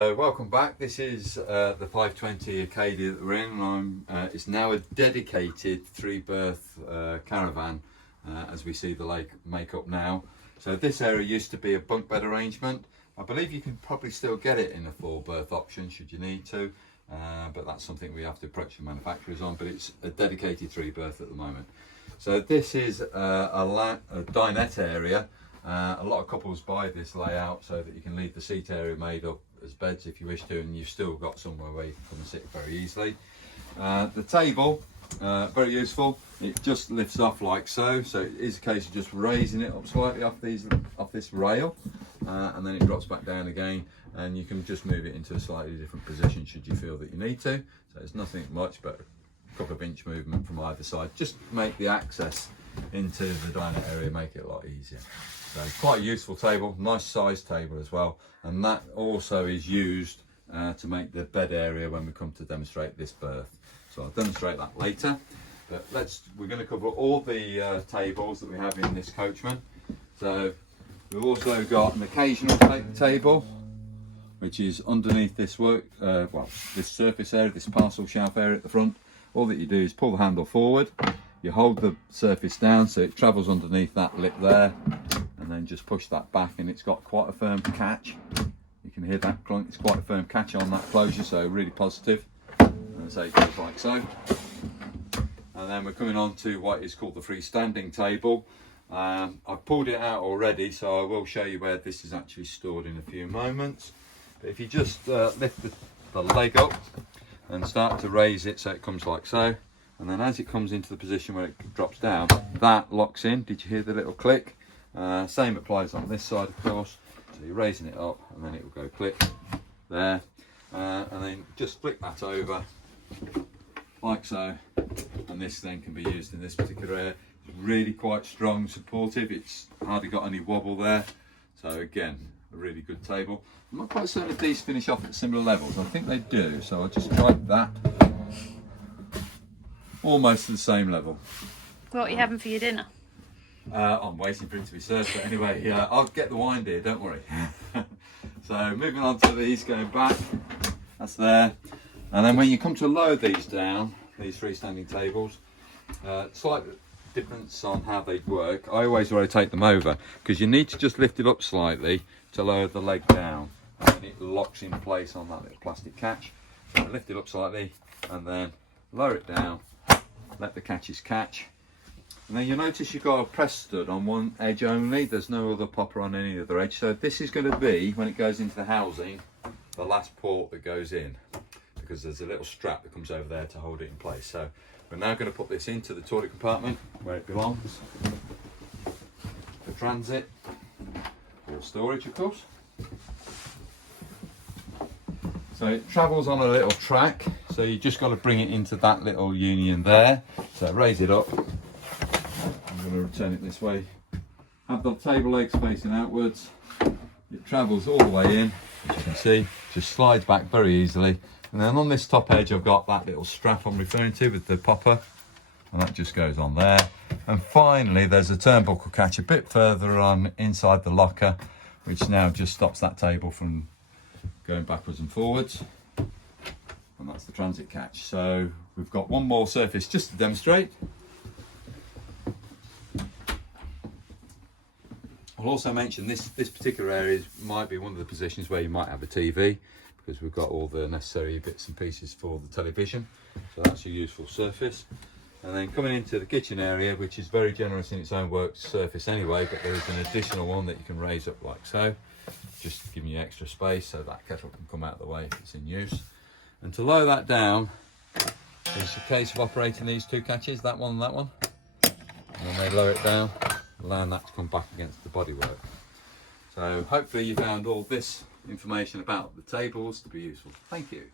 Welcome back. This is the 520 Acadia that we're in. It's now a dedicated 3-berth caravan as we see the lake make up now. So this area used to be a bunk bed arrangement. I believe you can probably still get it in a 4-berth option should you need to, but that's something we have to approach the manufacturers on, but it's a dedicated 3-berth at the moment. So this is a dinette area. A lot of couples buy this layout so that you can leave the seat area made up as beds if you wish to, and you've still got somewhere where you can come and sit very easily. The table, very useful. It just lifts off like so. So it is a case of just raising it up slightly off this rail, and then it drops back down again, and you can just move it into a slightly different position should you feel that you need to. So it's nothing much, but a couple of inch movement from either side. Just make the access into the dinette area, make it a lot easier. So quite a useful table, nice size table as well, and that also is used to make the bed area when we come to demonstrate this berth. So I'll demonstrate that later, but we're going to cover all the tables that we have in this Coachman. So we've also got an occasional table, which is underneath this this surface area, this parcel shelf area at the front. All that you do is pull the handle forward, you hold the surface down so it travels underneath that lip there, and then just push that back, and it's got quite a firm catch. You can hear that clunk. It's quite a firm catch on that closure, so really positive. And so it goes like so. And then we're coming on to what is called the freestanding table. I've pulled it out already, so I will show you where this is actually stored in a few moments. But if you just lift the leg up and start to raise it so it comes like so, and then as it comes into the position where it drops down, that locks in. Did you hear the little click? Same applies on this side, of course. So you're raising it up, and then it will go click there, and then just flick that over like so, and this then can be used in this particular area. It's really quite strong, supportive. It's hardly got any wobble there. So again, a really good table. I'm not quite certain if these finish off at similar levels. I think they do, so I'll just try that. Almost to the same level. What are you having for your dinner? I'm waiting for it to be served, but anyway, I'll get the wine, dear, don't worry. So moving on to these, going back, that's there. And then when you come to lower these down, these freestanding tables, slight difference on how they work. I always rotate them over because you need to just lift it up slightly to lower the leg down, and then it locks in place on that little plastic catch. So lift it up slightly and then lower it down, let the catches catch. And then you'll notice you've got a press stud on one edge only. There's no other popper on any other edge. So this is going to be, when it goes into the housing, the last port that goes in, because there's a little strap that comes over there to hold it in place. So we're now going to put this into the toilet compartment where it belongs, for transit or storage, of course. So it travels on a little track, so you just got to bring it into that little union there. So raise it up. I'm going to return it this way. Have the table legs facing outwards. It travels all the way in, as you can see, just slides back very easily. And then on this top edge, I've got that little strap I'm referring to with the popper, and that just goes on there. And finally, there's a turnbuckle catch a bit further on inside the locker, which now just stops that table from going backwards and forwards. And that's the transit catch. So we've got one more surface just to demonstrate. I'll also mention this particular area might be one of the positions where you might have a TV, because we've got all the necessary bits and pieces for the television. So that's a useful surface. And then coming into the kitchen area, which is very generous in its own work surface anyway, but there is an additional one that you can raise up like so, just giving you extra space so that kettle can come out of the way if it's in use. And to lower that down, it's a case of operating these two catches, that one and that one, and then they lower it down, allowing that to come back against the bodywork. So hopefully you found all this information about the tables to be useful. Thank you.